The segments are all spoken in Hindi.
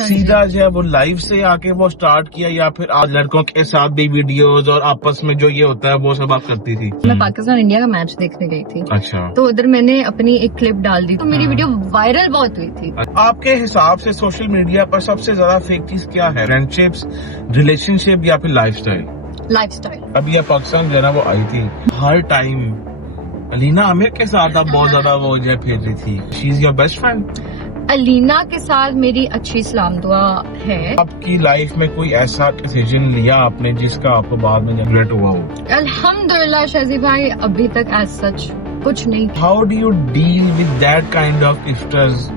सीधा जो है वो लाइव से आके वो स्टार्ट किया या फिर आज लड़कों के साथ भी वीडियोस और आपस में जो ये होता है वो सब आप करती थी? मैं पाकिस्तान इंडिया का मैच देखने गई थी। अच्छा। तो उधर मैंने अपनी एक क्लिप डाल दी, तो मेरी वीडियो वायरल बहुत हुई थी। आपके हिसाब से सोशल मीडिया पर सबसे ज्यादा फेक चीज क्या है? फ्रेंडशिप्स, रिलेशनशिप या फिर लाइफस्टाइल? लाइफस्टाइल। अभी आप पाकिस्तान जो है ना वो आई थी, हर टाइम अलीना आमिर के साथ आप बहुत ज्यादा वो जो है फेर रही थी। She is your best friend? Alina के साथ मेरी अच्छी सलाम दुआ है। आपकी लाइफ में कोई ऐसा डिसीजन लिया आपने जिसका आपको बाद में रिग्रेट हुआ हो? अल्हम्दुलिल्लाह शाजी भाई, अभी तक एज सच कुछ नहीं। How do you deal with that kind of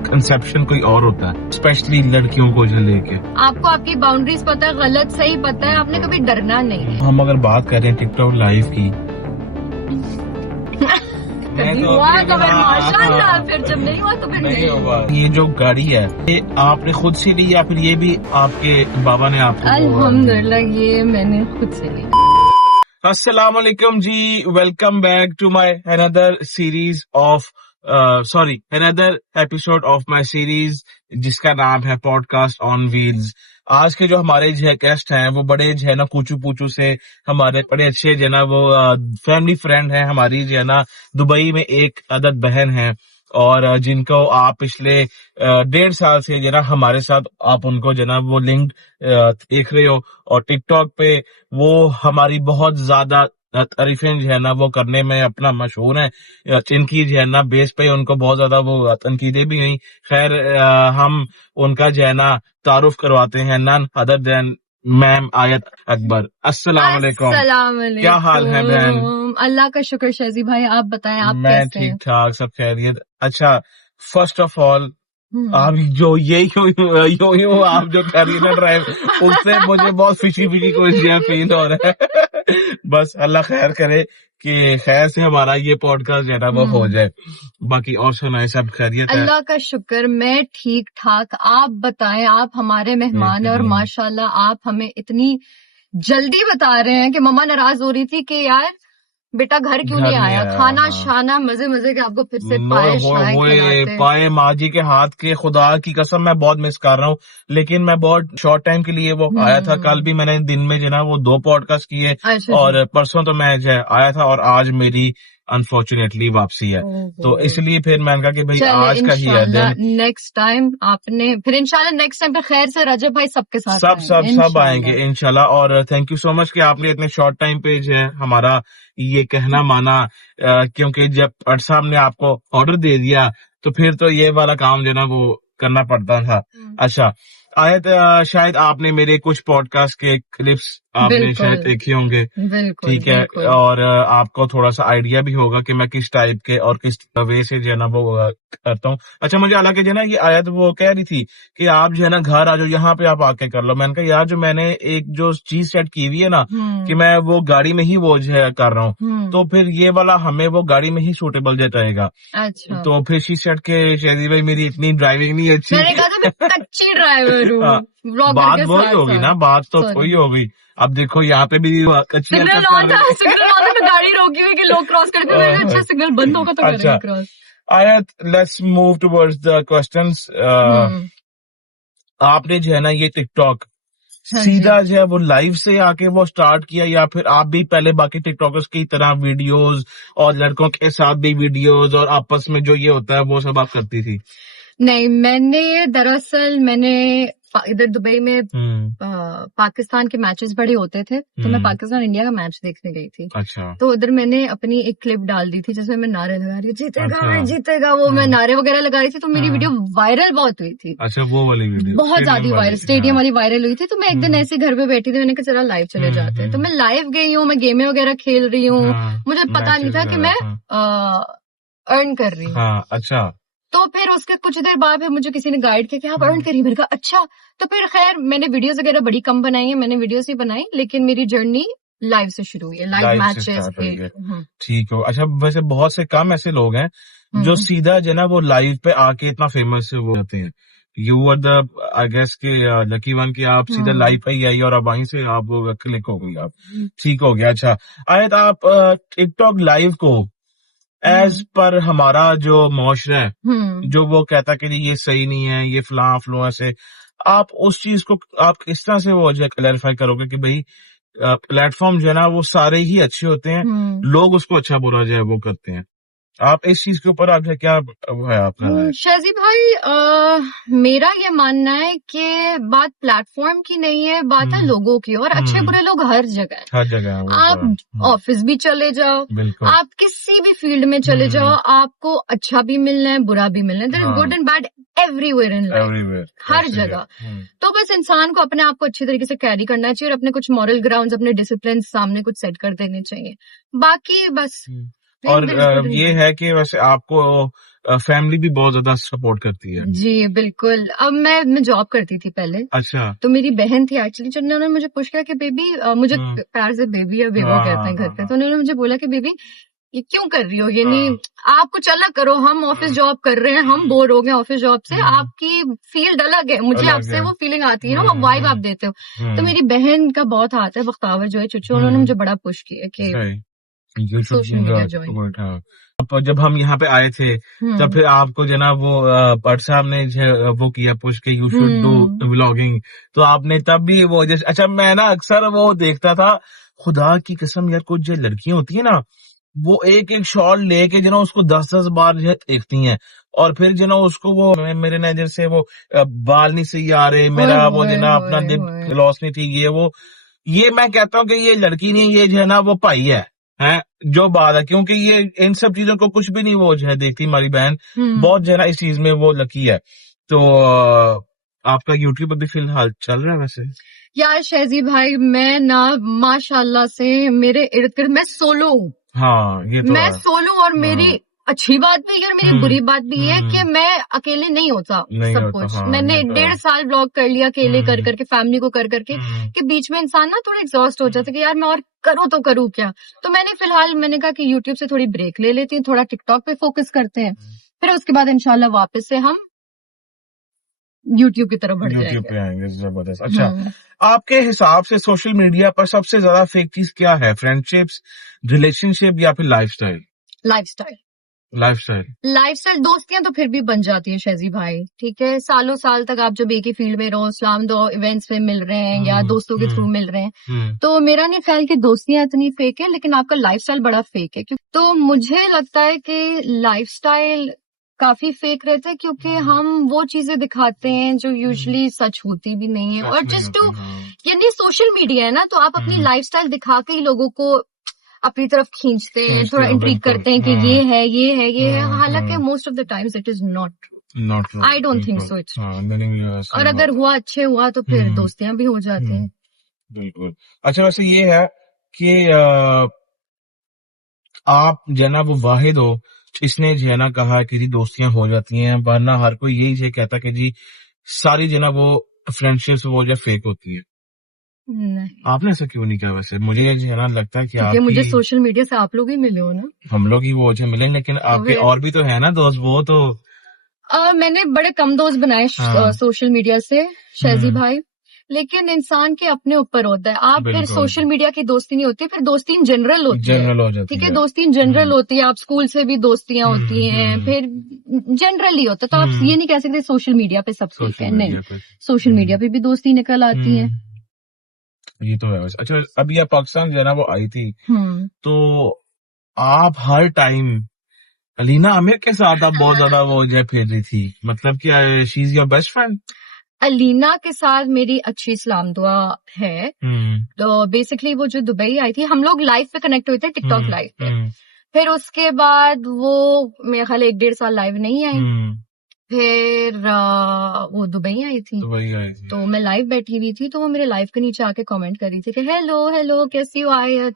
conception कोई और होता है, स्पेशली लड़कियों को जो लेके? आपको आपकी बाउंड्रीज पता है, गलत सही पता है, आपने कभी डरना नहीं है। हम अगर बात करें टिकटॉक लाइव की, हुआ तो फिर माशाल्लाह, फिर जब नहीं हुआ तो फिर नहीं हुआ। ये जो गाड़ी है ये आपने खुद से ली या फिर ये भी आपके बाबा ने आपको? अल्हम्दुलिल्लाह ये मैंने खुद से ली। अस्सलाम वालेकुम जी, welcome back to my another series of another episode of my series जिसका नाम है पॉडकास्ट ऑन व्हील्स। आज के जो हमारे जो है गेस्ट हैं वो बड़े जो है ना कूचू पूचू से हमारे बड़े अच्छे जो है ना वो फैमिली फ्रेंड है हमारी जो है ना दुबई में एक अदद बहन है और जिनको आप पिछले 1.5 साल से जो है ना हमारे साथ आप उनको जो है ना वो लिंक देख रहे हो और टिकटॉक पे वो हमारी बहुत ज्यादा तारीफें जो है ना वो करने में अपना मशहूर है। इनकी जो है ना बेस पे उनको बहुत ज्यादा वो तनकीदें भी हुई। खैर हम उनका जो है ना तारुफ करवाते हैं, नन अदर देन मैम आयत अकबर। अस्सलाम वालेकुम। क्या हाल है बहन? अल्लाह का शुक्र शाजी भाई, आप बताएं आप मैं कैसे हैं? ठीक ठाक, सब खैरियत। अच्छा, फर्स्ट ऑफ ऑल आप जो ये यो आप जो कर रही है ना ड्राइव, उससे मुझे बहुत फिशी कोई फील हो रहा है। बस अल्लाह खैर करे कि खैर से हमारा ये पॉडकास्ट जो है ना वो हो जाए। बाकी और सुनाए, सब खैरियत है? अल्लाह का शुक्र, मैं ठीक ठाक। आप बताएं, आप हमारे मेहमान हैं और माशाल्लाह आप हमें इतनी जल्दी बता रहे हैं कि मम्मा नाराज हो रही थी कि यार बेटा घर क्यों नहीं आया। खाना शाना मजे मजे के आपको फिर से पाए माँ जी के हाथ के, खुदा की कसम मैं बहुत मिस कर रहा हूँ। लेकिन मैं बहुत शॉर्ट टाइम के लिए वो आया था। कल भी मैंने दिन में जो ना वो 2 पॉडकास्ट किए और परसों तो मैं जो आया था और आज मेरी अनफॉर्चुनेटली वापसी है। तो इसलिए फिर मैंने कहा कि भाई आज का ही है दिन। नेक्स्ट टाइम आपने फिर इंशाल्लाह नेक्स्ट टाइम पे खैर से रजब भाई सबके साथ सब आएंगे इंशाल्लाह। और थैंक यू सो मच कि आपने इतने शॉर्ट टाइम पे जो है हमारा ये कहना माना, क्योंकि जब साहब ने आपको ऑर्डर दे दिया तो फिर तो ये वाला काम जो ना वो करना पड़ता था। अच्छा आयत, शायद आपने मेरे कुछ पॉडकास्ट के क्लिप्स आपने शायद देखे होंगे, ठीक है? और आपको थोड़ा सा आइडिया भी होगा कि मैं किस टाइप के और किस वे से जो है ना वो करता हूँ। अच्छा, मुझे हालांकि जो है ना ये आयत वो कह रही थी कि आप जो है ना घर आ जाओ, यहाँ पे आप आके कर लो। मैंने कहा यार जो मैंने एक जो चीज सेट की हुई है ना कि मैं वो गाड़ी में ही वो जो है कर रहा हूँ, तो फिर ये वाला हमें वो गाड़ी में ही सूटेबल जाएगा। अच्छा। तो फिर शी सेट के शायद भाई मेरी इतनी ड्राइविंग नहीं अच्छी, मैंने कहा था मैं कच्ची ड्राइवर हूँ। बात वही होगी ना, बात तो वही होगी। अब देखो यहाँ पे भी कच्ची सिग्नल गाड़ी रोकी हुई कि लोग क्रॉस करते हैं। अच्छा सिग्नल बंद होगा तो करेंगे क्रॉस। आयत, let's move towards the questions. आपने जो है ना ये टिकटॉक सीधा जो है वो लाइव से आके वो स्टार्ट किया या फिर आप भी पहले बाकी टिकटॉकर्स की तरह वीडियोस और लड़कों के साथ भी वीडियोस और आपस में जो ये होता है वो सब आप करती थी? नहीं, मैंने इधर दुबई में पाकिस्तान के मैचेस बड़े होते थे, तो मैं पाकिस्तान इंडिया का मैच देखने गई थी। अच्छा। तो उधर मैंने अपनी एक क्लिप डाल दी थी जिसमें मैं नारे लगा रही हूँ जीतेगा जीतेगा, वो मैं नारे वगैरह लगा रही थी। तो मेरी वीडियो वायरल बहुत हुई थी। अच्छा, वो वाली वीडियो बहुत ज्यादा वायरल, स्टेडियम वाली वायरल हुई थी। तो मैं एक दिन ऐसे घर पे बैठी थी, मैंने कहा चला लाइव चले जाते हैं। तो मैं लाइव गई हूँ, मैं गेमें वगैरह खेल रही हूँ, मुझे पता नहीं था कि मैं अर्न कर रही हूँ। अच्छा। तो फिर उसके कुछ देर बाद फिर मुझे किसी ने गाइड किया कि आप अर्न करिए। मैंने कहा अच्छा। तो फिर खैर मैंने वीडियोस वगैरह बड़ी कम बनाई है, मैंने वीडियोस ही बनाई, लेकिन मेरी जर्नी लाइव से शुरू हुई है, लाइव मैचेस पे। ठीक हो। अच्छा, वैसे बहुत से कम ऐसे लोग हैं जो सीधा जो ना वो लाइव पे आके इतना फेमस हो जाते हैं। You are the I guess के लकी वन की आप सीधा लाइव पे ही आई और अब वहीं से आप क्लिक हो गई, आप ठीक हो गया। अच्छा आयत, आप टिकटॉक लाइव को एज पर हमारा जो मुआशरा है जो वो कहता कि ये सही नहीं है, ये फ्लुआ ऐसे, आप उस चीज को आप किस तरह से वो जो है क्लैरिफाई करोगे कि भाई प्लेटफॉर्म जो है ना वो सारे ही अच्छे होते हैं, लोग उसको अच्छा बुरा जो है वो करते हैं। आप इस चीज के ऊपर आप क्या वो है आपका राय? शाजी भाई मेरा ये मानना है कि बात प्लेटफॉर्म की नहीं है, बात है लोगों की, और अच्छे बुरे लोग हर जगह हैं। हर जगह है, वो आप तो है। ऑफिस भी चले जाओ, बिल्कुल। आप किसी भी फील्ड में चले जाओ, आपको अच्छा भी मिलना है, बुरा भी मिलना है। There is good and bad everywhere in life, everywhere, हर जगह। तो बस इंसान को अपने आप को अच्छी तरीके से कैरी करना चाहिए और अपने कुछ मॉरल ग्राउंड्स, अपने डिसिप्लिन सामने कुछ सेट कर देने चाहिए। बाकी बस और ये है कि वैसे आपको फैमिली भी बहुत ज्यादा सपोर्ट करती है। जी बिल्कुल। अब मैं जॉब करती थी पहले। अच्छा। तो मेरी बहन थी एक्चुअली, जो उन्होंने मुझे पूछ किया कि बेबी, मुझे प्यार से बेबी या बेबो कहते हैं घर पे, तो उन्होंने मुझे बोला कि बेबी ये क्यों कर रही हो, ये नहीं, आप कुछ अलग करो, हम ऑफिस जॉब कर रहे हैं, हम बोर हो गए ऑफिस जॉब से, आपकी फील्ड अलग है, मुझे आपसे वो फीलिंग आती है ना, वाइब आप देते हो। तो मेरी बहन का बहुत हाथ है, बख्तावर जो है चुच्चू, उन्होंने मुझे बड़ा पुश किया कि सोशल मीडिया ज्वाइन। अब जब हम यहाँ पे आए थे तब फिर आपको जो ना वो भट्ट साहब ने वो किया पुश के यू शुड डू व्लॉगिंग, तो आपने तब भी वो जैसे, अच्छा मैं ना अक्सर वो देखता था, खुदा की कसम यार, कुछ जो लड़कियां होती है ना वो एक एक शॉट लेके जो ना उसको 10-10 बार जो है देखती हैं, और फिर जो ना उसको वो मेरे नजर से वो बाल नहीं सही आ रहे, मेरा वो जो ना अपना लिप लॉस नहीं थी, ये मैं कहता हूँ कि ये लड़की नहीं, ये जो है ना वो भाई है जो बात है, क्योंकि ये इन सब चीजों को कुछ भी नहीं वो जो है देखती हमारी बहन, बहुत जो है ना इस चीज में वो लकी है। तो आपका यूट्यूब अभी फिलहाल चल रहा है वैसे? यार शहजी भाई, मैं ना माशाल्लाह से मेरे इर्द गिर्द मैं सोलो हूँ। हाँ ये तो मैं सोलो, और मेरी अच्छी बात भी है और मेरी बुरी बात भी है कि मैं अकेले नहीं होता सब कुछ। मैंने 1.5 साल ब्लॉग कर लिया अकेले कर करके, फैमिली को कर करके, कि बीच में इंसान ना थोड़ा एग्जॉस्ट हो जाता है कि यार मैं और करूँ तो करूँ क्या। तो मैंने कहा कि यूट्यूब से थोड़ी ब्रेक ले लेती हूँ, थोड़ा टिकटॉक पे फोकस करते हैं, फिर उसके बाद इंशाल्लाह वापस से हम यूट्यूब की तरफ बढ़ यूट्यूब पे आएंगे। जबरदस्त। अच्छा, आपके हिसाब से सोशल मीडिया पर सबसे ज्यादा फेक चीज क्या है? फ्रेंडशिप्स, रिलेशनशिप, या फिर लाइफस्टाइल? लाइफस्टाइल दोस्तियां तो फिर भी बन जाती है शहजी भाई, ठीक है। सालों साल तक आप जब एक ही फील्ड में रहो, इस्लाम दो इवेंट्स में मिल रहे हैं या दोस्तों के थ्रू मिल रहे हैं, तो मेरा नहीं ख्याल कि दोस्तियां इतनी फेक है, लेकिन आपका लाइफस्टाइल बड़ा फेक है। तो मुझे लगता है कि लाइफस्टाइल काफी फेक रहता है, क्योंकि हम वो चीजें दिखाते हैं जो यूजुअली सच होती भी नहीं है, और जस्ट टू, यानी सोशल मीडिया है ना, तो आप अपनी लाइफस्टाइल दिखा के ही लोगों को अपनी तरफ खींचते हैं, थोड़ा इंट्रीग करते हैं कि ये है, हालांकि most of the times it is not true. I don't think so it's. और अगर हुआ अच्छे हुआ तो फिर दोस्तियां भी हो जाती हैं। बिल्कुल। अच्छा, वैसे ये है कि आप जो है ना वो वाहिद हो इसने जो है ना कहा कि जी दोस्तियां हो जाती हैं, वरना हर कोई यही से कहता कि जी सारी जो है ना वो फ्रेंडशिप्स वो जो फेक होती है। नहीं, आपने ऐसा क्यों नहीं किया? वैसे मुझे जो है ना लगता है कि आपकी, मुझे सोशल मीडिया से आप लोग ही मिले हो ना, हम लोग ही वो जो मिले, लेकिन आपके और भी तो है ना दोस्त, वो तो मैंने बड़े कम दोस्त बनाए सोशल मीडिया से शहजी भाई, लेकिन इंसान के अपने ऊपर होता है। आप फिर सोशल मीडिया की दोस्ती नहीं होती, फिर दोस्ती इन जनरल होती है, ठीक है, दोस्ती इन जनरल होती है। आप स्कूल से भी दोस्तियां होती हैं, फिर जनरली होता है। तो आप ये नहीं कह सकते सोशल मीडिया पे सब ठीक है, नहीं, सोशल मीडिया पे भी दोस्ती निकल आती है। ये तो है। अच्छा, अभी आप पाकिस्तान जो है ना वो आई थी, तो आप हर टाइम अलीना आमिर के साथ आप बहुत ज्यादा वो जो फेर रही थी, मतलब क्या she is your best friend? Alina के साथ मेरी अच्छी सलाम दुआ है। तो बेसिकली वो जो दुबई आई थी, हम लोग लाइव पे कनेक्ट हुए थे, टिकटॉक लाइव पे। फिर उसके बाद वो मेरे ख्याल 1.5 साल लाइव नहीं आई। फिर वो दुबई आई थी, तो मैं लाइव बैठी हुई थी, तो वो मेरे लाइव के नीचे आके कमेंट कर रही थी कि हेलो कैसी हो आयत।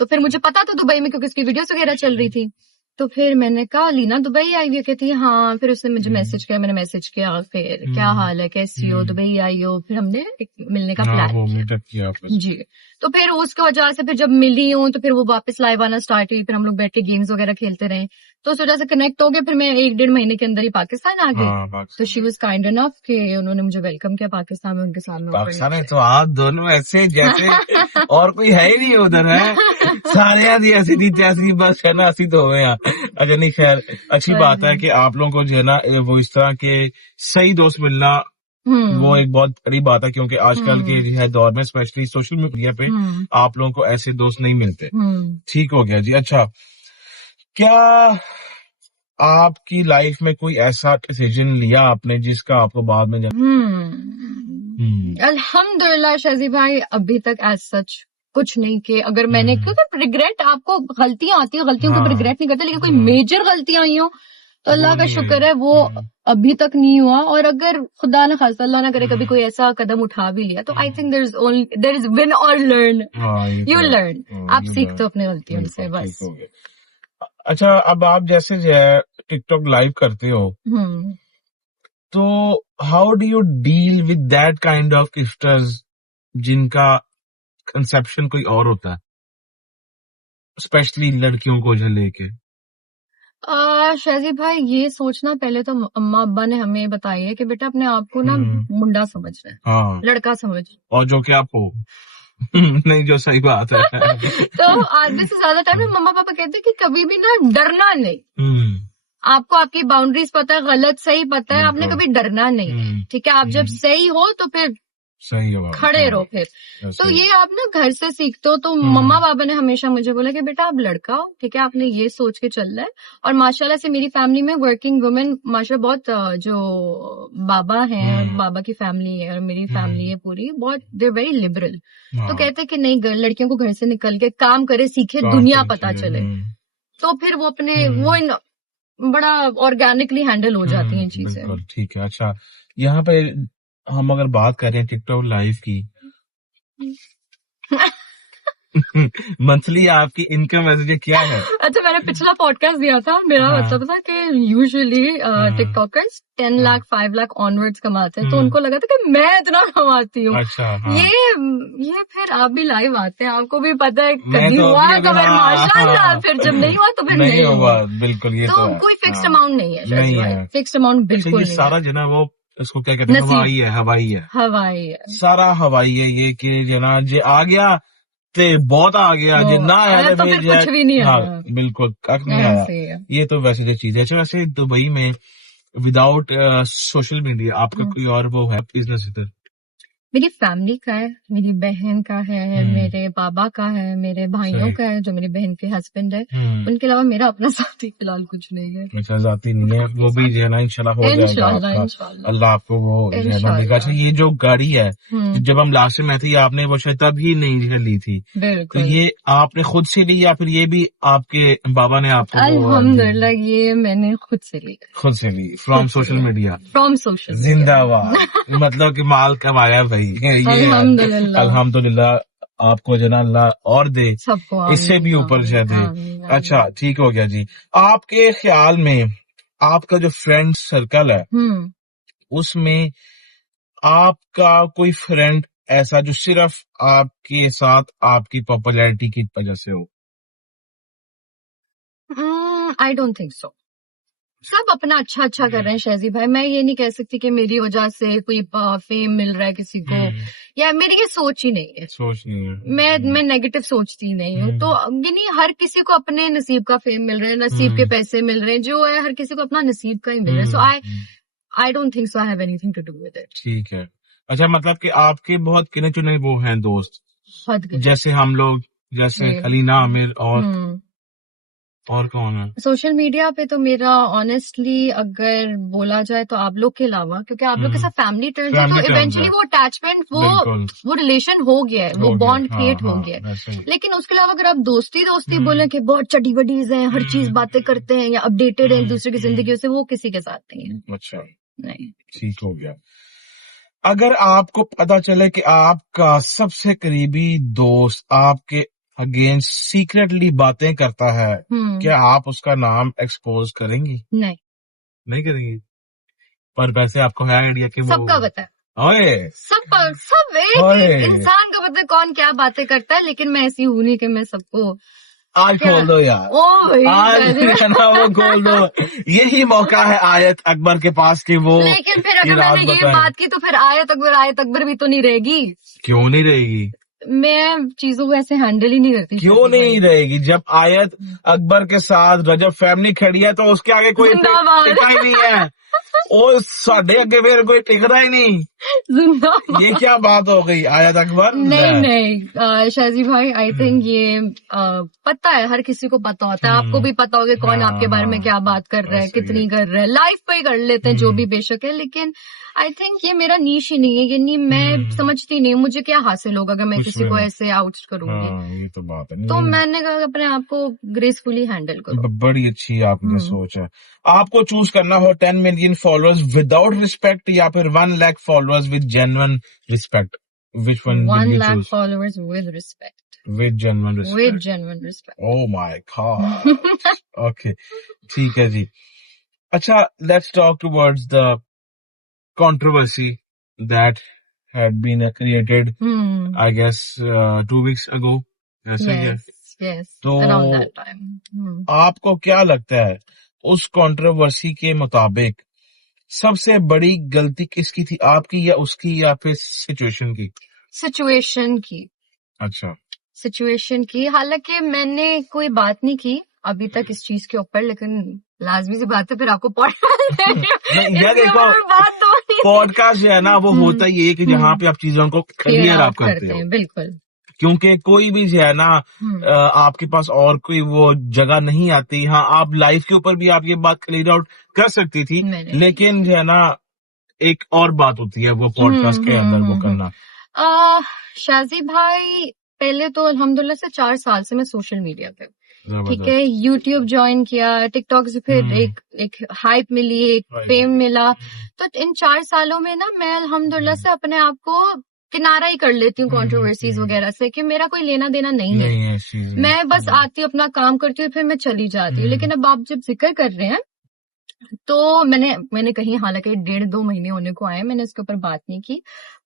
तो फिर मुझे पता था दुबई में, क्योंकि उसकी वीडियोस वगैरह चल रही थी। तो फिर मैंने कहा लीना दुबई आई हुई? कहती है हाँ। फिर उसने मुझे मैसेज किया, मैंने मैसेज किया, फिर क्या हाल है, कैसी हो, दुबई आई हो? फिर हमने मिलने का प्लान किया जी। तो फिर उसके वजह से फिर जब मिली हूँ तो फिर वो वापस लाइव आना स्टार्ट हुई, फिर हम लोग बैठ के गेम्स वगैरह खेलते रहे, तो उस वजह से कनेक्ट हो गए। फिर मैं 1-1.5 महीने के अंदर ही पाकिस्तान आ गई। तो शी वाज काइंड इनफ कि उन्होंने मुझे वेलकम किया पाकिस्तान में, उनके सामने। पाकिस्तान है तो आप दोनों ऐसे जैसे और कोई है ही नहीं उधर, है सारे ऐसी थी जैसी, बस है ना ऐसी तो हुए। अच्छा नहीं, खैर अच्छी बात है कि आप लोगों को जो है ना वो इस तरह के सही दोस्त मिलना वो एक बहुत बड़ी बात है, क्योंकि आजकल के जो है दौर में स्पेशली सोशल मीडिया पे आप लोगों को ऐसे दोस्त नहीं मिलते। ठीक हो गया जी। अच्छा, क्या आपकी लाइफ में कोई ऐसा डिसीजन लिया आपने जिसका आपको बाद में अल्हम्दुलिल्लाह शाजी भाई, अभी तक एज सच कुछ नहीं कि अगर मैंने, क्योंकि रिग्रेट, आपको गलतियां आती है, गलतियों को रिग्रेट नहीं करते, लेकिन कोई मेजर गलतियां आई हो तो अल्लाह का शुक्र है वो अभी तक नहीं हुआ। और अगर खुदा न खास्ता अल्लाह ना करे कभी कोई ऐसा कदम उठा भी लिया तो I think there is win और लर्न, यू लर्न, आप सीखते हो अपनी गलतियों से बस। अच्छा, अब आप जैसे जो है टिकटॉक लाइव करते हो, तो how do you deal with that kind of gifters जिनका कंसेप्शन कोई और होता है, स्पेशली लड़कियों को जो लेके? शाजी भाई, ये सोचना पहले तो अम्मा अब्बा ने हमें बताई है कि बेटा अपने आप को ना मुंडा समझना है, हाँ, लड़का समझ, और जो कि आप हो नहीं, जो सही बात है। तो आधे से ज्यादा टाइम में मम्मा पापा कहते हैं कि कभी भी ना डरना नहीं, आपको आपकी बाउंड्रीज पता है, गलत सही पता है, आपने कभी डरना नहीं, ठीक है, आप जब सही हो तो फिर सही होगा, खड़े रहो फिर। तो ये आप ना घर से सीखते हो। तो मम्मा पापा ने हमेशा मुझे बोला कि बेटा आप लड़का हो, ठीक है, आपने ये सोच के चलना है। और माशाल्लाह से मेरी फैमिली में वर्किंग वुमेन माशाल्लाह बहुत, जो बाबा हैं, बाबा की फैमिली है और मेरी फैमिली है पूरी, बहुत दे वेरी लिबरल। तो कहते हैं कि नहीं, लड़कियों को घर से निकल के काम करे, सीखे, दुनिया पता चले, तो फिर वो अपने वो बड़ा ऑर्गेनिकली हैंडल हो जाती हैं चीजें। ठीक है। अच्छा, यहाँ पे हम अगर बात करें टिकटॉक लाइव की, मंथली आपकी इनकम वैसे क्या है? अच्छा, मैंने पिछला पॉडकास्ट दिया था, मेरा मतलब था कि usually TikTokers 10 lakh 5 lakh onwards कमाते हैं, तो उनको लगा था कि मैं इतना कमाती हूँ। अच्छा, हाँ। ये फिर आप भी लाइव आते हैं, आपको भी पता है, कभी हुआ तो फिर माशाल्लाह, फिर जब नहीं हुआ तो फिर नहीं हुआ। बिल्कुल, ये तो कोई फिक्स्ड अमाउंट नहीं है, फिक्स्ड अमाउंट बिल्कुल नहीं। सारा जो ना वो इसको क्या कहते हैं, हवाई है, सारा हवाई है। ये कि जना जे आ गया ते बहुत आ गया, जे ना आया तो फिर कुछ भी नहीं आया, बिल्कुल कख नहीं आया। ये तो वैसे जो चीज है। अच्छा, वैसे दुबई में विदाउट सोशल मीडिया आपका कोई और वो है बिजनेस इधर? मेरी फैमिली का है, मेरी बहन का है, मेरे बाबा का है, मेरे भाइयों का है जो मेरी बहन के हस्बैंड है, उनके अलावा मेरा अपना साथी फिलहाल कुछ नहीं है। अच्छा, जाती नहीं है, वो भी जो है ना इंशाल्लाह हो जाएगा, अल्लाह आपको वो देगा। अच्छा, ये जो गाड़ी है, जब हम लास्ट में थे, आपने वो शायद तभी नहीं ली थी, तो ये आपने खुद से ली या फिर ये भी आपके बाबा ने आपको? अल्हम्दुलिल्लाह, ये मैंने खुद से ली फ्रॉम सोशल मीडिया, जिंदाबाद। मतलब कि माल कमाया भाई, अल्हम्दुलिल्लाह। आपको जना अल्लाह और दे, इससे भी ऊपर शायद दे। अच्छा, ठीक हो गया जी। आपके ख्याल में आपका जो फ्रेंड सर्कल है, उसमें आपका कोई फ्रेंड ऐसा जो सिर्फ आपके साथ आपकी पॉपुलैरिटी की वजह से हो? आई डोंट थिंक सो। सब अपना अच्छा कर रहे हैं शाजी भाई, मैं ये नहीं कह सकती कि मेरी वजह से कोई फेम मिल रहा है किसी को, या मेरी ये सोच ही नहीं है। मैं नेगेटिव सोचती नहीं हूँ। तो नहीं, हर किसी को अपने नसीब का फेम मिल रहा है, नसीब के पैसे मिल रहे हैं, जो है हर किसी को अपना नसीब का ही मिल रहा है। So I don't think so I have anything to do with it. ठीक है। अच्छा, मतलब कि आपके बहुत गिने चुने वो हैं दोस्त, जैसे हम लोग, जैसे अलीना आमिर और कौन है सोशल मीडिया पे? तो मेरा ऑनेस्टली अगर बोला जाए तो आप लोग के अलावा, क्योंकि आप लोग के साथ फैमिली टर्म्स है, तो इवेंचुअली वो अटैचमेंट, वो रिलेशन हो गया है, वो बॉन्ड क्रिएट हो गया है। लेकिन उसके अलावा अगर आप दोस्ती बोले कि बहुत चटी बडीज हैं, हर चीज बातें करते हैं या अपडेटेड है एक दूसरे की जिंदगी से, वो किसी के साथ नहीं है। अच्छा, नहीं, ठीक हो गया। अगर आपको पता चले कि आपका सबसे करीबी दोस्त आपके अगेंस्ट सीक्रेटली बातें करता है, क्या आप उसका नाम एक्सपोज करेंगी? नहीं करेंगी? पर वैसे आपको है आइडिया कि सबका पता है, सब एक इंसान को पता है कौन क्या बातें करता है, लेकिन मैं ऐसी हूं नहीं कि मैं सबको आज खोल दो यार, आज ना वो खोल दो। यही मौका है आयत अकबर के पास कि वो, लेकिन फिर अगर मैंने ये बात की तो फिर आयत अकबर भी तो नहीं रहेगी। क्यों नहीं रहेगी? मैं चीजों को ऐसे हैंडल ही नहीं करती। क्यों नहीं रहेगी? जब आयत अकबर के साथ रजब फैमिली खड़ी है तो उसके आगे कोई टिका ही नहीं है। ओ साढ़े अगे फिर कोई टिकता ही नहीं। जिंदाबाद। ये क्या बात हो गई आयत अकबर? नहीं शाजी भाई, आई थिंक ये पता है, हर किसी को पता होता है। आपको भी पता होगा कौन हाँ, आपके बारे में हाँ, क्या बात कर रहा है, सही कितनी है। कर रहा है। लाइफ पे ही कर लेते हैं जो भी बेशक है, लेकिन आई थिंक ये मेरा नीश ही नहीं है। ये नहीं, मैं समझती नहीं मुझे क्या हासिल होगा अगर मैं कुछ किसी भी को नहीं। ऐसे आउट करूंगी। हाँ, ये तो बात है। तो नहीं, मैंने कहा अपने आप को ग्रेसफुली हैंडल करो। बड़ी अच्छी आपने हम्म। सोच है। आपको चूज करना हो 10 मिलियन फॉलोअर्स विदाउट रिस्पेक्ट या फिर 1 lakh followers with genuine respect, which one will 1 you lakh choose? Followers with respect. With genuine with respect. Genuine respect. Oh my God. Okay, ठीक है जी। अच्छा, let's talk towards the controversy that had been created, I guess, 2 weeks ago. ऐसे ही है। यस यस, तो अराउंड दैट टाइम। आपको क्या लगता है उस कंट्रोवर्सी के मुताबिक सबसे बड़ी गलती किसकी थी, आपकी या उसकी या फिर सिचुएशन की? सिचुएशन की। अच्छा। सिचुएशन की, हालांकि मैंने कोई बात नहीं की अभी तक इस चीज के ऊपर, लेकिन लाजमी सी बात है फिर आपको नहीं यार देखो, बात तो नहीं। पॉडकास्ट जो है ना वो होता ही है कि जहाँ पे आप चीजों को क्लियर आप करते हो, बिल्कुल। क्योंकि कोई भी जो है ना आपके पास और कोई वो जगह नहीं आती। हाँ, आप लाइफ के ऊपर भी आप ये बात क्लियर आउट कर सकती थी, लेकिन जो है ना एक और बात होती है वो पॉडकास्ट के अंदर वो करना। शाजी भाई, पहले तो अल्हम्दुलिल्लाह से 4 साल से मैं सोशल मीडिया पे, ठीक है, यूट्यूब ज्वाइन किया, टिकटॉक से फिर एक हाइप मिली, एक फेम मिला। तो इन 4 सालों में ना मैं अल्हम्दुलिल्लाह से अपने आप को किनारा ही कर लेती हूँ कंट्रोवर्सीज वगैरह से, कि मेरा कोई लेना देना नहीं है। मैं बस आती हूँ, अपना काम करती हूँ, फिर मैं चली जाती हूँ। लेकिन अब आप जब जिक्र कर रहे हैं तो मैंने कहीं, हालांकि 1.5-2 महीने होने को आए, मैंने इसके ऊपर बात नहीं की।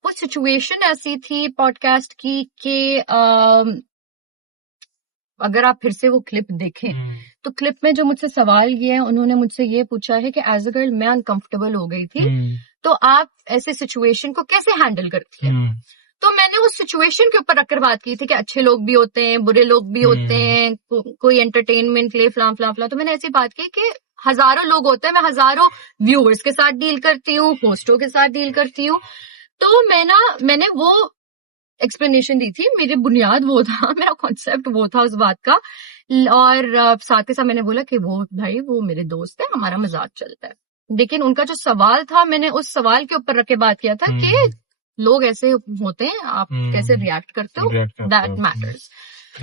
वो सिचुएशन ऐसी थी पॉडकास्ट की कि अगर आप फिर से वो क्लिप देखें तो क्लिप में जो मुझसे सवाल किए हैं, उन्होंने मुझसे ये पूछा है कि एज अ गर्ल मैं अनकंफर्टेबल हो गई थी, तो आप ऐसे सिचुएशन को कैसे हैंडल करती हैं? तो मैंने उस सिचुएशन के ऊपर रखकर बात की थी कि अच्छे लोग भी होते हैं, बुरे लोग भी होते हैं, कोई एंटरटेनमेंट के लिए फलां फलां फलां। तो मैंने ऐसी बात की कि हजारों लोग होते हैं, मैं हजारों व्यूअर्स के साथ डील करती हूँ, होस्टों के साथ डील करती हूँ। तो मैंने वो एक्सप्लेनेशन दी थी, मेरी बुनियाद वो था, मेरा कॉन्सेप्ट वो था उस बात का। और साथ के साथ मैंने बोला कि वो भाई वो मेरे दोस्त है, हमारा मजाक चलता है। लेकिन उनका जो सवाल था, मैंने उस सवाल के ऊपर रख के बात किया था कि लोग ऐसे होते हैं, आप कैसे रिएक्ट करते हो, दैट मैटर्स।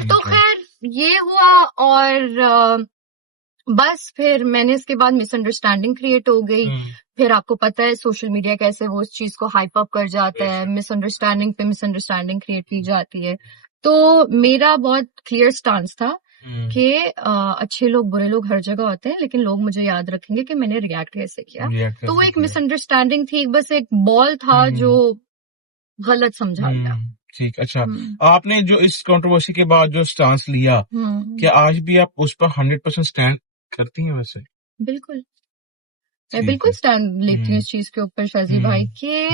तो खैर ये हुआ, और बस फिर मैंने इसके बाद मिसअंडरस्टैंडिंग क्रिएट हो गई। फिर आपको पता है सोशल मीडिया कैसे वो उस चीज को हाइप अप कर जाता है, मिसअंडरस्टैंडिंग पे मिसअंडरस्टैंडिंग क्रिएट की जाती है। तो मेरा बहुत क्लियर स्टांस था कि अच्छे लोग बुरे लोग हर जगह होते हैं, लेकिन लोग मुझे याद रखेंगे कि मैंने रिएक्ट कैसे किया। तो वो एक मिसअंडरस्टैंडिंग थी, बस एक बॉल था जो गलत समझा गया। ठीक, अच्छा, आपने जो इस कंट्रोवर्सी के बाद जो स्टांस लिया, क्या आज भी आप उस पर 100% स्टैंड करती हैं? वैसे बिल्कुल, मैं बिल्कुल स्टैंड लेती हूँ इस चीज के ऊपर शाजी भाई, कि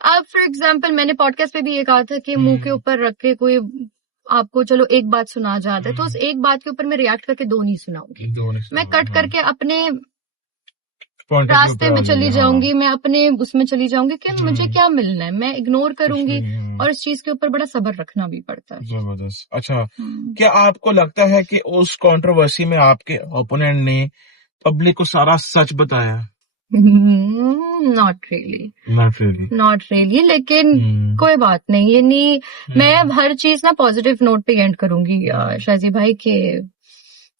अब फॉर एग्जाम्पल मैंने पॉडकास्ट पे भी ये कहा था कि मुंह के ऊपर रख के कोई आपको चलो एक बात सुना जाता है, तो उस एक बात के ऊपर मैं रिएक्ट करके 2 नहीं सुनाऊंगी। मैं कट करके अपने रास्ते में चली जाऊंगी, मैं अपने उसमें चली जाऊंगी कि मुझे क्या मिलना है, मैं इग्नोर करूंगी। और इस चीज के ऊपर बड़ा सब्र रखना भी पड़ता है। जबरदस्त। अच्छा, क्या आपको लगता है कि उस कंट्रोवर्सी में आपके ओपोनेंट ने पब्लिक को सारा सच बताया? नॉट रियली, लेकिन कोई बात नहीं, ये नहीं, मैं हर चीज ना पॉजिटिव नोट पे एंड करूंगी शाजी भाई, के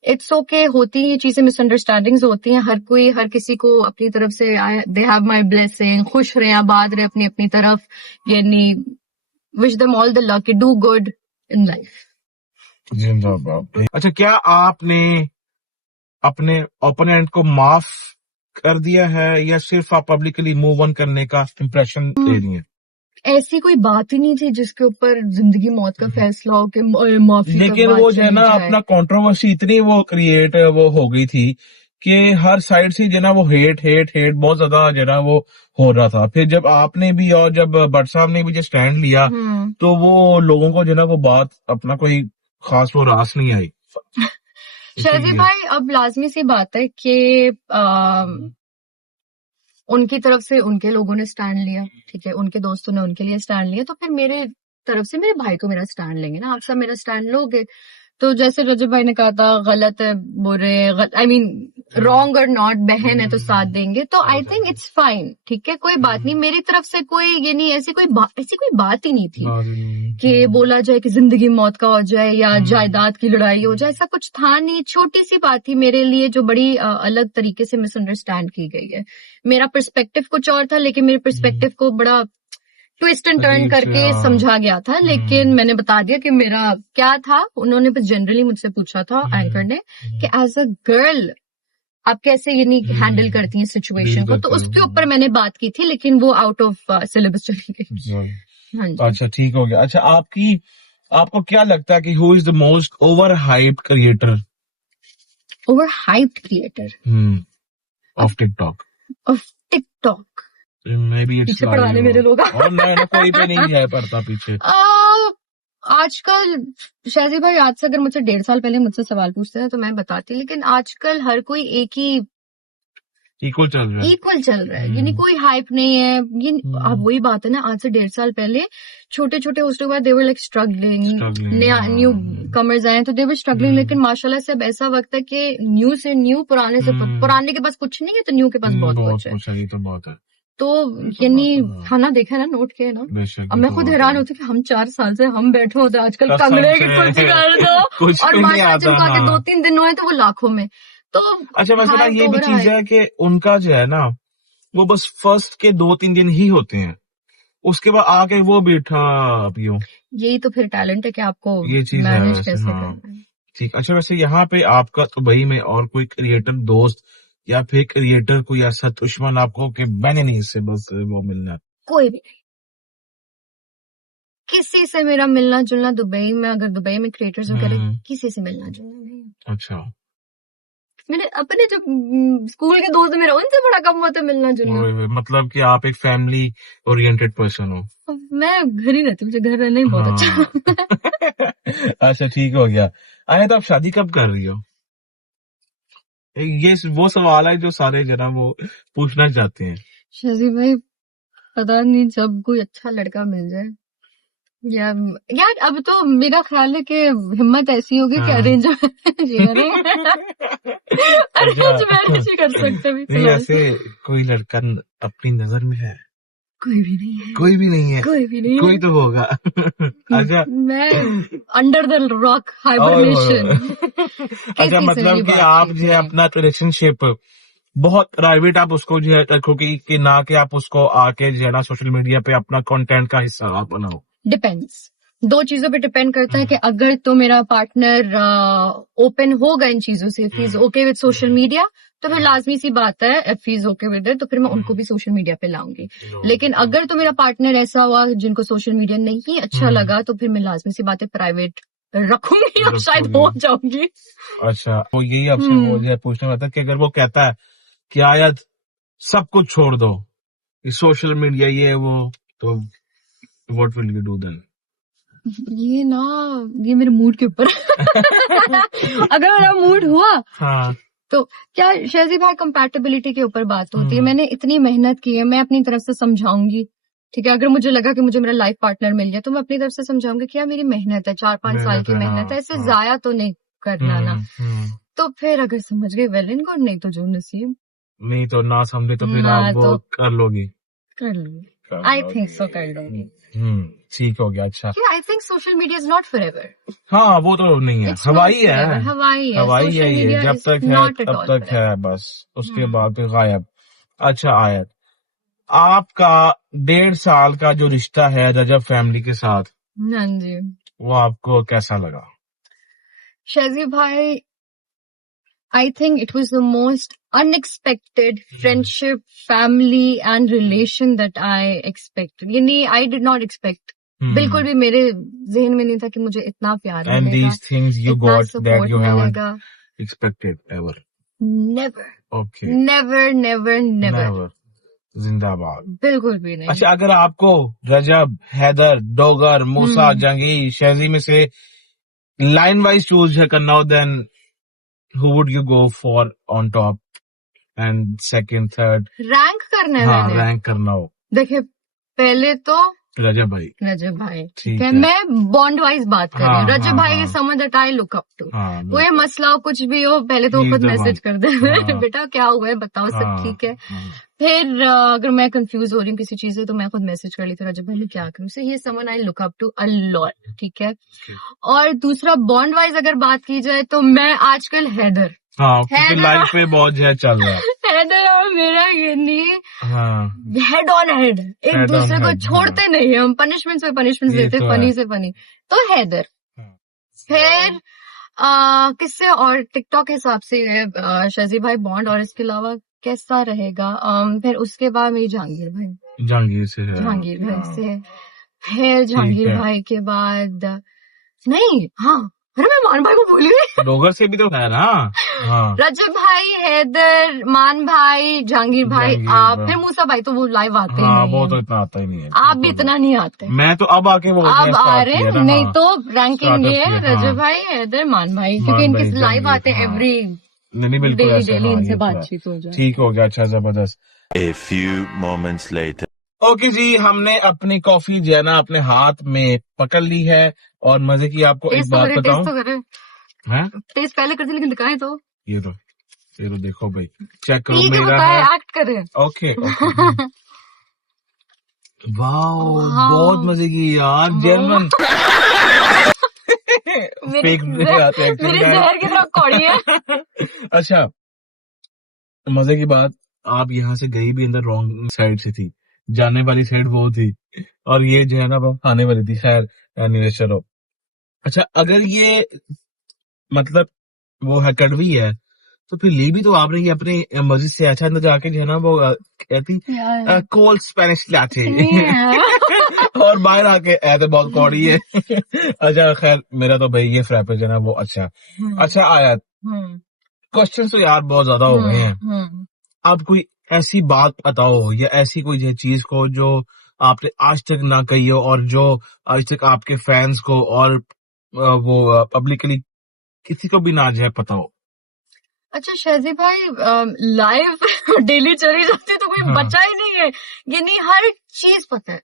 इट्स ओके, होती है चीजें, मिसअंडरस्टैंडिंग्स होती हैं, हर कोई हर किसी को अपनी तरफ से दे हैव माई ब्लेसिंग, खुश रहे, आबाद रहे अपनी अपनी तरफ, यानी wish them all the luck, do good in life. जिंदाबाद। अच्छा, क्या आपने अपने ओपोनेंट को माफ कर दिया है या सिर्फ आप पब्लिकली मूव ऑन करने का इंप्रेशन दे रही हैं? ऐसी कोई बात ही नहीं थी जिसके ऊपर जिंदगी मौत का फैसला हो कि माफी, लेकिन वो जो है ना अपना कंट्रोवर्सी इतनी वो क्रिएट वो हो गई थी कि हर साइड से जो ना वो हेट बहुत ज्यादा जो ना वो हो रहा था। फिर जब आपने भी और जब भट्ट साहब ने भी जो स्टैंड लिया तो वो लोगों को जो ना वो बात अपना कोई खास वो रास नहीं आई। शाजी भाई, अब लाजमी सी बात है कि उनकी तरफ से उनके लोगों ने स्टैंड लिया, ठीक है, उनके दोस्तों ने उनके लिए स्टैंड लिया, तो फिर मेरे तरफ से मेरे भाई को मेरा स्टैंड लेंगे ना, आप सब मेरा स्टैंड लोगे। तो जैसे रजब भाई ने कहा था, गलत है, बुरे, आई मीन रॉन्ग और नॉट, बहन है तो साथ देंगे, तो आई थिंक इट्स फाइन, ठीक है, कोई बात नहीं। मेरी तरफ से कोई ये नहीं, ऐसी कोई बात ही नहीं थी कि बोला जाए कि जिंदगी मौत का हो जाए या जायदाद की लड़ाई हो जाए, ऐसा कुछ था नहीं। छोटी सी बात थी मेरे लिए जो बड़ी अलग तरीके से मिसअंडरस्टैंड की गई है। मेरा पर्सपेक्टिव कुछ और था, लेकिन मेरे पर्सपेक्टिव को बड़ा ट्विस्ट एंड टर्न करके समझा गया था, लेकिन मैंने बता दिया कि मेरा क्या था। उन्होंने बस जनरली मुझसे पूछा था एंकर ने कि एज अ गर्ल आप कैसे ये नहीं हैंडल करती हैं सिचुएशन को, तो उसके ऊपर मैंने बात की थी, लेकिन वो आउट ऑफ सिलेबस चली गई। हाँ जी। अच्छा, ठीक हो गया। अच्छा, आपको क्या लगता है कि who is the most over hyped creator? Over hyped creator of TikTok? Of TikTok Maybe it's पीछे पढ़ाने मेरे लोग। और ना कोई पे नहीं है पढ़ता पीछे। आजकल शाजी भाई, आज से अगर मुझसे 1.5 साल पहले मुझसे सवाल पूछते हैं तो मैं बताती, लेकिन आजकल हर कोई एक ही इक्वल चल रहा है, यानी कोई हाइप नहीं है। ये अब वही बात है ना, आज से 1.5 साल पहले छोटे छोटे होस्टों के बाद they were like struggling, newcomers आए तो दे वर स्ट्रगलिंग, लेकिन माशाल्लाह से अब ऐसा वक्त है कि न्यू से न्यू, पुराने से पुराने के पास कुछ नहीं है तो न्यू के पास बहुत कुछ है। ये तो बहुत है। तो यानी खाना देखा ना, नोट किया ना, अब मैं खुद हैरान होती कि हम 4 साल से हम बैठे होते आजकल कंगड़े की कुर्सी कर दो और माशा जिनका के 2-3 दिन हुए तो वो लाखों में। तो अच्छा, वैसे ना ये भी चीज है कि उनका जो है ना, वो बस फर्स्ट के 2-3 दिन ही होते हैं, उसके बाद आके वो बैठा पियो। यही तो फिर टैलेंट है कि आपको ये चीज मैनेज है कैसे हाँ। करना है। ठीक। अच्छा, वैसे यहाँ पे आपका दुबई में और कोई क्रिएटर दोस्त या फिर क्रिएटर कोई ऐसा दुश्मन आपको कि मैंने नहीं इससे बस वो मिलना? कोई भी नहीं, किसी से मेरा मिलना जुलना दुबई में, अगर दुबई में क्रिएटर्स वगैरह किसी से मिलना जुलना नहीं। अच्छा, मैंने अपने जो स्कूल के दोस्त मेरे उनसे बड़ा कम होता है मिलना जुलना। मतलब कि आप एक फैमिली ओरिएंटेड पर्सन हो। मैं घर ही रहती हूँ, मुझे घर रहना ही बहुत अच्छा। अच्छा, ठीक हो गया। अरे तो आप शादी कब कर रही हो? ये वो सवाल है जो सारे जना वो पूछना चाहते हैं। शाजी भाई पता नहीं, जब कोई अच्छा लड़का मिल जाए, यार अब तो मेरा ख्याल है कि हिम्मत ऐसी होगी कि अरेंज मैरिज ही कर सकते हैं। नहीं, ऐसे कोई लड़का अपनी नजर में है? कोई भी नहीं है, कोई भी नहीं है, कोई भी नहीं, कोई तो होगा। अच्छा, मैं अंडर द रॉक हाइबरनेशन। अच्छा, मतलब कि आप जो है अपना रिलेशनशिप बहुत प्राइवेट आप उसको जो है रखोगे कि ना कि आप उसको आके जो है ना सोशल मीडिया पे अपना कंटेंट का हिस्सा आप बनाओ? डिपेंड्स, 2 चीजों पे डिपेंड करता है कि अगर तो मेरा पार्टनर ओपन होगा इन चीजों से, if is okay with social media, तो फिर लाजमी सी बात है, if is okay with it, तो फिर मैं उनको भी सोशल मीडिया पे लाऊंगी। लेकिन अगर तो मेरा पार्टनर ऐसा हुआ जिनको सोशल मीडिया नहीं अच्छा लगा, तो फिर मैं लाजमी सी बात है प्राइवेट रखूंगी और शायद हो जाऊंगी। अच्छा, तो यही आपसे मुझे पूछना होता है कि अगर वो कहता है कि आयत सब कुछ छोड़ दो, सोशल मीडिया ये वो, तो what will you do then? ये मेरे मूड के ऊपर अगर मेरा मूड हुआ हाँ, तो क्या शाजी भाई, कंपैटिबिलिटी के ऊपर बात होती है। मैंने इतनी मेहनत की है, मैं अपनी तरफ से समझाऊंगी, ठीक है। अगर मुझे लगा कि मुझे मेरा लाइफ पार्टनर मिल गया तो मैं अपनी तरफ से समझाऊंगी कि यार मेरी मेहनत है, 4-5 साल की मेहनत है, ऐसे जाया तो नहीं करना ना। तो फिर अगर समझ गए वेल एंड गुड, नहीं तो जो नसीब। नहीं तो ना समझे तो फिर आप वो कर लोगी? कर लूंगी, आई थिंक सो, कर लूंगी। ठीक हो गया। अच्छा, I think social media is not for ever. हाँ, वो तो नहीं है, हवाई है, हवाई है ये, जब तक है तब तक है बस, उसके बाद फिर गायब। अच्छा आयत, आपका 1.5 साल का जो रिश्ता है रजब फैमिली के साथ, हाँ जी, वो आपको कैसा लगा? शाजी भाई, I think it was the most unexpected friendship, family and relation that I expected. यानी I did not expect. बिल्कुल भी मेरे जहन में नहीं था कि मुझे इतना प्यार मिलेगा. And these things you got that you haven't expected ever. Never. Okay. Never. जिंदाबाद. बिल्कुल भी नहीं. अच्छा, अगर आपको रजब, हैदर, डोगर, मूसा, जंगी, शहजी में से लाइन वाइज चूज करना हो, then who would you go for on top? And second third, rank करना है हाँ मैंने। रैंक करना हो। देखिए पहले तो रजब भाई, रजब भाई, ठीक ठीक है, है। मैं बॉन्ड वाइज बात कर रही हूँ। हाँ, रजब हाँ, भाई हाँ। Is someone that I look up to. हाँ कोई मसला हो कुछ भी हो, पहले तो वो He is खुद the मैसेज one. कर दे हाँ। बेटा क्या हुआ है बताओ, सब हाँ, ठीक है। हाँ। फिर अगर मैं कंफ्यूज हो रही हूँ किसी चीज से तो मैं खुद मैसेज कर लेती हूँ रजब भाई मैं क्या करूँ। He is someone I look up to a lot, ठीक है। Okay. और दूसरा बॉन्ड वाइज अगर बात की जाए तो मैं आजकल हैदर हाँ क्योंकि हैदर लाइफ पे बहुत जो है चल रहा है। हैदर और मेरा ये नहीं हाँ हेड ऑन हेड, एक Head on दूसरे को head, छोड़ते नहीं, हम पनिशमेंट पे पनिशमेंट ये देते, तो फनी है। से फनी। तो हैदर, हाँ। फिर किससे और टिकटॉक के हिसाब से शजी भाई बॉन्ड, और इसके अलावा कैसा रहेगा। फिर उसके बाद मेरी जहांगीर भाई, जहांगीर से है। जहांगीर भाई हाँ, से, फिर जहांगीर है। भाई के बाद नहीं, हाँ अरे मैं मान भाई को भूल गई। डोगर से भी तो है ना। हाँ रजब भाई, हैदर, मान भाई, जहांगीर भाई, जहांगीर आप, भाई। फिर मूसा भाई तो वो लाइव आते ही हाँ नहीं वो है। तो इतना आता ही नहीं है। आप भी इतना नहीं आते। मैं तो अब आके बोल अब आ स्टार्ट रहे किया हैं, ना। नहीं हाँ। तो रैंकिंग Startup ये है किया, हाँ। रजब भाई, हैदर, मान भाई, मान क्योंकि इनके भाई, लाइव जहांगीर, आते हैं हाँ। एवरी नहीं बिल्कुल डेली ऐसा, डेली हाँ, इनसे ये तो है। बातचीत हो जाए। ठीक हो गया, अच्छा जबरदस्त। A few moments later. Okay जी, हमने अपनी कॉफी जो है ना अपने हाथ में पकड़ ली है और मजे की आपको एक टेस्ट तो बात करे, बताऊं। टेस्ट तो करे, हैं? टेस्ट पहले करते लेकिन दिखाएं तो, ये तो देखो भाई, चेक करो ठीक है मेरा बताए, है। एक्ट करे। ओके वाओ वाह। बहुत मजे की यार, जेन्युइन। मेरे फेक नहीं आते मेरे जहर की तरफ कौड़ी है। एक्चुअली। अच्छा मजे की बात, आप यहाँ से गई भी अंदर रॉन्ग साइड से थी, जाने वाली साइड वो थी और ये जो है ना वो आने वाली थी। खैर एनीवे चलो। अच्छा अगर ये मतलब वो है कड़वी है तो फिर ली भी तो आपने ये अपनी मर्जी से अच्छा अंदर जाके जो है ना वो कहती यार कोल्ड स्पेनिश लाटे नहीं है। और बाहर आके ऐसे बहुत कौड़ी है। अच्छा खैर मेरा तो भाई ये फ्रैपे जो है ना वो अच्छा। अच्छा आया क्वेश्चन तो यार बहुत ज्यादा हो गए हैं। अब कोई ऐसी बात बताओ या ऐसी कोई जो चीज को जो आपने आज तक ना कही हो और जो आज तक आपके फैंस को और वो पब्लिकली किसी को भी ना जो है पता हो। अच्छा शहजी भाई, लाइव डेली चली जाती है तो कोई हाँ। बचा ही नहीं है, ये नहीं, हर चीज पता है,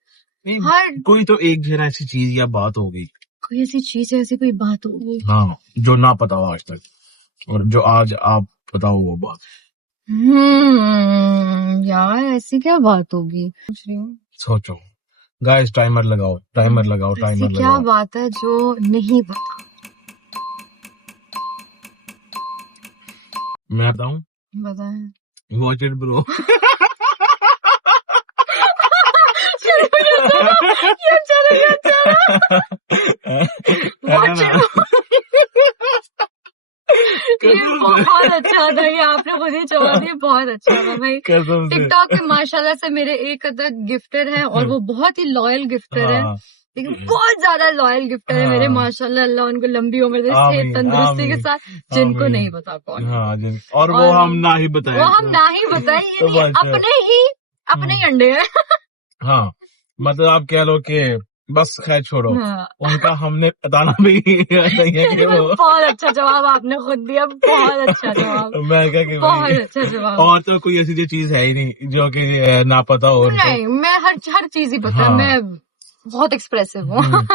नहीं, हर कोई तो एक जो है ना ऐसी चीज या बात होगी। कोई ऐसी चीज है, ऐसी कोई बात होगी। हाँ जो ना पता हो आज तक और जो आज आप बताओ वो बात। यार ऐसी क्या बात होगी, सोच रही हूँ। सोचो गाइस, टाइमर लगाओ टाइमर लगाओ ऐसी टाइमर क्या लगाओ। बात है जो नहीं पता, मैं बताऊं, बताएं। Watch it bro. ये अच्छा लगा, अच्छा लगा। Watch it. ये बहुत अच्छा था, ये आपने खुद ही जवाब दिया, बहुत अच्छा था भाई। कसम से। टिकटॉक के माशाल्लाह से मेरे एक अदर गिफ्टर हैं और वो बहुत ही लॉयल गिफ्टर है, हाँ, लेकिन बहुत ज्यादा लॉयल गिफ्टर है मेरे, हाँ। माशाल्लाह, अल्लाह उनको लंबी उम्र दे, आमीन, सेहत तंदुरुस्ती के आमीन, साथ, जिनको आमीन। नहीं पता कौन है। हाँ जी, और वो हम ना ही बताए, वो हम ना ही बताए, ये तो नहीं, बात है। अपने ही अंडे हैं। हाँ मतलब आप कह लो कि बस खैर छोड़ो, हाँ। उनका हमने बताना भी नहीं है कि वो। बहुत अच्छा जवाब आपने खुद दिया, बहुत अच्छा जवाब, मैं क्या कि बहुत भाई, अच्छा जवाब। और तो कोई ऐसी जो चीज है ही नहीं जो कि ना पता हो उनको। नहीं, मैं हर चीज ही पता है, हाँ। मैं बहुत एक्सप्रेसिव हूँ।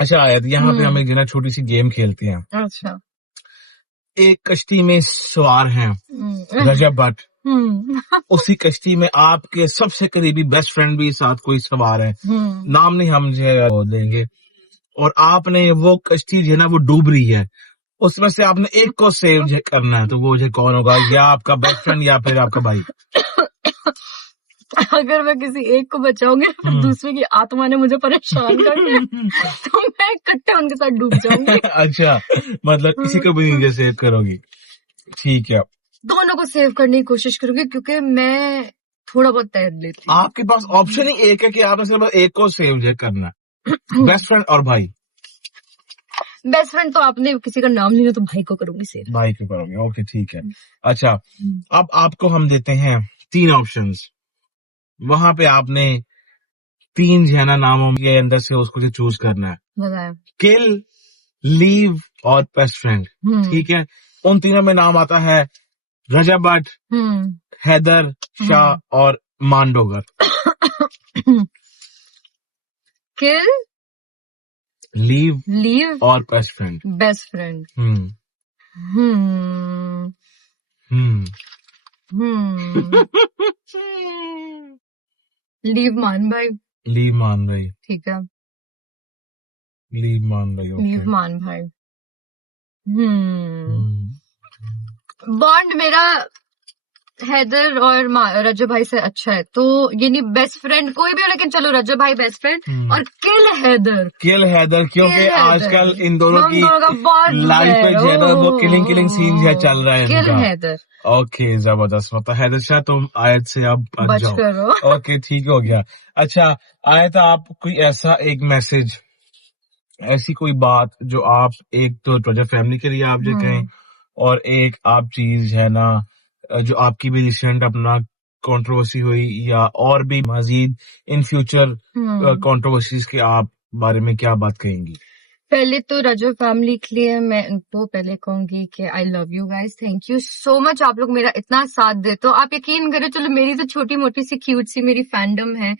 अच्छा आयत, यहाँ पे हम एक जना छोटी सी गेम खेलते हैं। अच्छा। एक कश्ती में सवार हैं रजब भट्ट, उसी कश्ती में आपके सबसे करीबी बेस्ट फ्रेंड भी साथ कोई सवार है, नाम नहीं हम जो है वो देंगे, और आपने वो कश्ती जो है ना वो डूब रही है, उसमें से आपने एक को सेव करना है, तो वो जो कौन होगा, या आपका बेस्ट फ्रेंड या फिर आपका भाई। अगर मैं किसी एक को बचाऊंगी फिर दूसरे की आत्मा ने मुझे परेशान कर दिया तो मैं इकट्ठे उनके साथ डूब जाऊंगी। अच्छा मतलब किसी को भी नहीं सेव करोगी, ठीक है। दोनों को सेव करने की कोशिश करूंगी क्योंकि मैं थोड़ा बहुत तैर लेती हूँ। आपके पास ऑप्शन ही एक है कि आपने सिर्फ एक को सेव करना है, बेस्ट फ्रेंड और भाई। बेस्ट फ्रेंड तो आपने किसी का नाम लिया तो भाई को करूंगी सेव। भाई को करोगे, ओके ठीक है। अच्छा अब आपको हम देते हैं 3 ऑप्शंस, वहां पे आपने 3 जो है ना नामों के अंदर से उसको जो चूज करना है, बताया। किल, लीव और बेस्ट फ्रेंड, ठीक है। उन तीनों में नाम आता है रजब भट्ट, हैदर शाह और मांडोगर। किल, लीव और best friend. Best friend. Leave मान भाई। लीव मान भाई। ठीक है, लीव मान भाई। लीव मान भाई। बॉन्ड मेरा हैदर और रजब भाई से अच्छा है, तो यानी बेस्ट फ्रेंड कोई भी हो, लेकिन चलो रजब भाई बेस्ट फ्रेंड। और किल हैदर क्योंकि आजकल इन दोनों की लाइफ पे जो है ना वो किलिंग सीन चल रहा है किल इनका। हैदर। ओके, जबरदस्त। मतलब हैदर शाह तुम आयत से अब बच जाओ। करो। ओके, ठीक हो गया। अच्छा आयत, आप कोई ऐसा एक मैसेज, ऐसी कोई बात जो आप एक तो रजब फैमिली के लिए आप जो कहें, और एक आप चीज है ना जो आपकी भी रिसेंट अपना कंट्रोवर्सी हुई, या और भी मजीद इन फ्यूचर कंट्रोवर्सीज के आप बारे में क्या बात कहेंगी? पहले तो रजब फैमिली के लिए मैं उनको पहले कहूंगी कि I love you guys, thank you so much. आप लोग मेरा इतना साथ देते हो, आप यकीन करें, चलो मेरी तो छोटी मोटी सी क्यूट सी मेरी फैंडम है,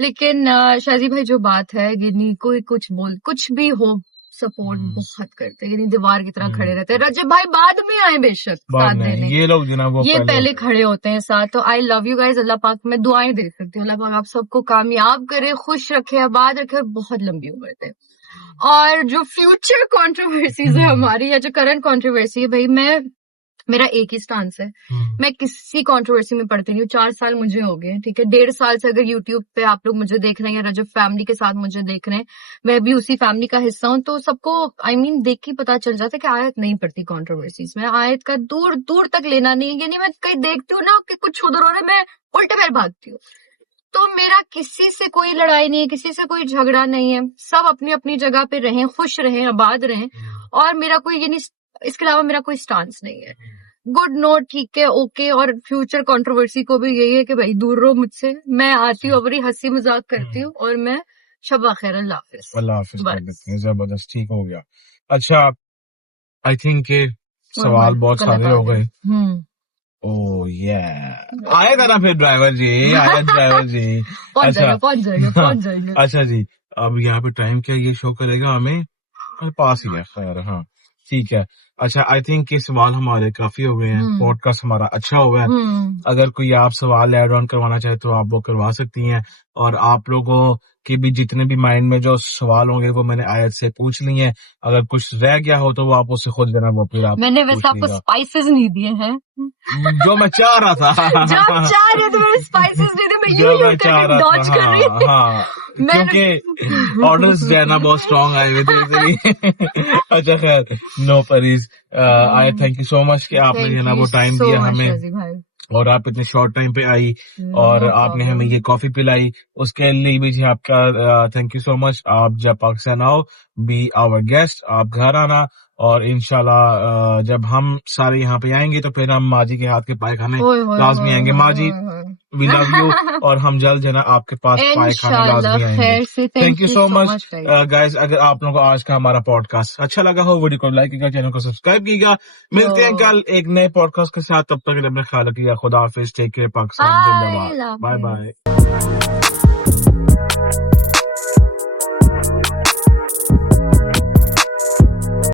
लेकिन शाजी भाई जो बात है, यानी कोई कुछ भी हो, सपोर्ट बहुत करते हैं, यानी दीवार की तरह खड़े रहते हैं। रजब भाई बाद में आए बेशक साथ देने, ये लोग जो ना वो ये पहले खड़े होते हैं साथ। तो आई लव यू गाइज, अल्लाह पाक मैं दुआएं दे सकती हूँ, अल्लाह पाक आप सबको कामयाब करे, खुश रखे, आबाद रखे, बहुत लंबी उम्र दे। और जो फ्यूचर कंट्रोवर्सीज है हमारी, या जो करंट कंट्रोवर्सी है, भाई मेरा एक ही स्टांस है, मैं किसी कंट्रोवर्सी में पढ़ती नहीं हूँ। 4 साल मुझे हो गए, ठीक है, 1.5 साल से अगर यूट्यूब पे आप लोग मुझे देख रहे हैं या रजब फैमिली के साथ मुझे देख रहे हैं, मैं भी उसी फैमिली का हिस्सा हूँ, तो सबको देख के पता चल जाता है कि आयत नहीं पड़ती कंट्रोवर्सीज में। आयत का दूर दूर तक लेना नहीं, यानी मैं कहीं देखती हूँ ना कि कुछ उधर हो रहा है, मैं उल्टे पैर भागती हूँ। तो मेरा किसी से कोई लड़ाई नहीं है, किसी से कोई झगड़ा नहीं है, सब अपनी अपनी जगह पे रहें, खुश रहें, आबाद रहें, और मेरा कोई यानी इसके अलावा मेरा कोई स्टांस नहीं है। गुड नोट, ठीक है, ओके। और फ्यूचर कंट्रोवर्सी को भी यही है कि भाई दूर रहो मुझसे, मैं आती हूँ, बड़ी हंसी मजाक करती हूँ, और मैं शब्बा खैर, अल्लाह हाफिज। अल्लाह हाफिज कर देते हैं। जबरदस्त, ठीक हो गया। अच्छा, आई थिंक के सवाल बहुत सारे हो गए। ओह ये आया था ना फिर ड्राइवर जी, पहुंच जाएगा। अच्छा जी, अब यहाँ पे टाइम क्या ये शो करेगा हमें? पास ही है, खैर हाँ ठीक है। अच्छा, आई थिंक ये सवाल हमारे काफी हो गए हैं, पॉडकास्ट हमारा अच्छा हुआ है। अगर कोई आप सवाल ऐड ऑन करवाना चाहे तो आप वो करवा सकती हैं, और आप लोगों के भी जितने भी माइंड में जो सवाल होंगे वो मैंने आयत से पूछ लिए हैं। अगर कुछ रह गया हो तो वो आप उससे खुद देना, वो फिर आप मैंने वैसे आपको स्पाइसेस नहीं दिए हैं जो मैं चाह रहा था। जो आप चाह रहे थे, मैंने स्पाइसेस दे दिए, मैं यूं चाह रहा था। हाँ, क्योंकि ऑर्डर्स जो है ना बहुत स्ट्रॉन्ग आए हुए थे इसलिए। अच्छा खैर, no worries. I thank you so much कि आपने जो है ना वो टाइम दिया हमें, और आप इतने शॉर्ट टाइम पे आई, और आपने हमें ये कॉफी पिलाई, उसके लिए भी जी आपका थैंक यू सो मच। आप जब पाकिस्तान आओ, बी आवर गेस्ट, आप घर आना, और इंशाल्लाह जब हम सारे यहाँ पे आएंगे तो फिर हम माजी के हाथ के पाए खाने लाजमी आएंगे। माजी वी लव यू, और हम जल्द जो है ना आपके पास पाए खाने लाजमी आएंगे। Thank you so much guys. अगर आप लोगों को आज का हमारा पॉडकास्ट अच्छा लगा हो, वीडियो को लाइक कीजिएगा, चैनल को सब्सक्राइब कीजिएगा। मिलते हैं कल एक नए पॉडकास्ट के साथ, तब तक अपने ख्याल रखिएगा। खुदा हाफिज, टेक केयर, पाकिस्तान जिंदाबाद, बाय बाय।